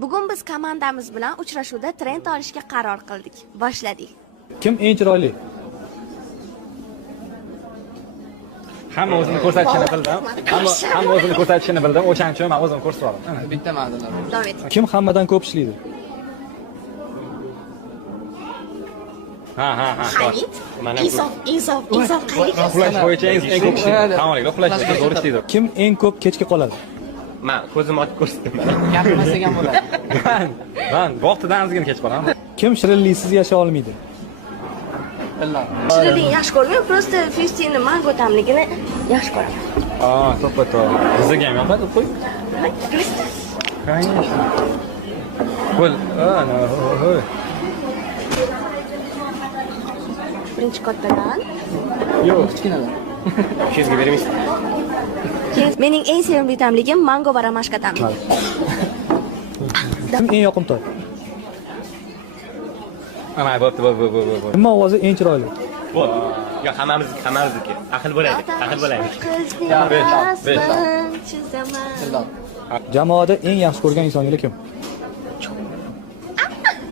Bugun biz komandamiz bilan uchrashuvda trend olishga qaror qildik. Boshladik. Kim eng chiroyli? Hamma o'zini ko'rsatishini bildim. Hamma o'zini ko'rsatishini bildim. O'shaning uchun men o'zimni ko'rsatdim. Bitta ma'nolar. Davom et. Kim hammadan ko'p ishlaydi? Ha. Hamid, insof qayerga? Uxlash bo'yicha eng ko'p ishlaydi. Tamom, uxlash bo'yicha zo'r ishlaydi. Kim eng ko'p kechga qoladi? Men ko'zimni ochib ko'rsataman. Gapirmasak ham bo'ladi. Men vaqtidan ozgina kech qolaman. Kim shirinliksiz yashay olmaydi? Billah. Shirinlikni yaxshi ko'rmayman, просто 50 ni mango ta'mligini yaxshi ko'raman. To'ppa. Bizga ham yoqadi, qo'y. Конечно. Qo'l. Birinchi kattadan. Yo'q. Kichkinalar. Sizga bermaysiz. Mening eng sevimli ta'mligim mango va romashka ta'mligi. Kim eng yoqimtoy? Ana, bo'pti. Kimning ovozi eng chiroyli? Yo, hammamizniki. Aql bo'laylik. Chizaman. Billah. Jamoada eng yaxshi ko'rgan insoninglar kim?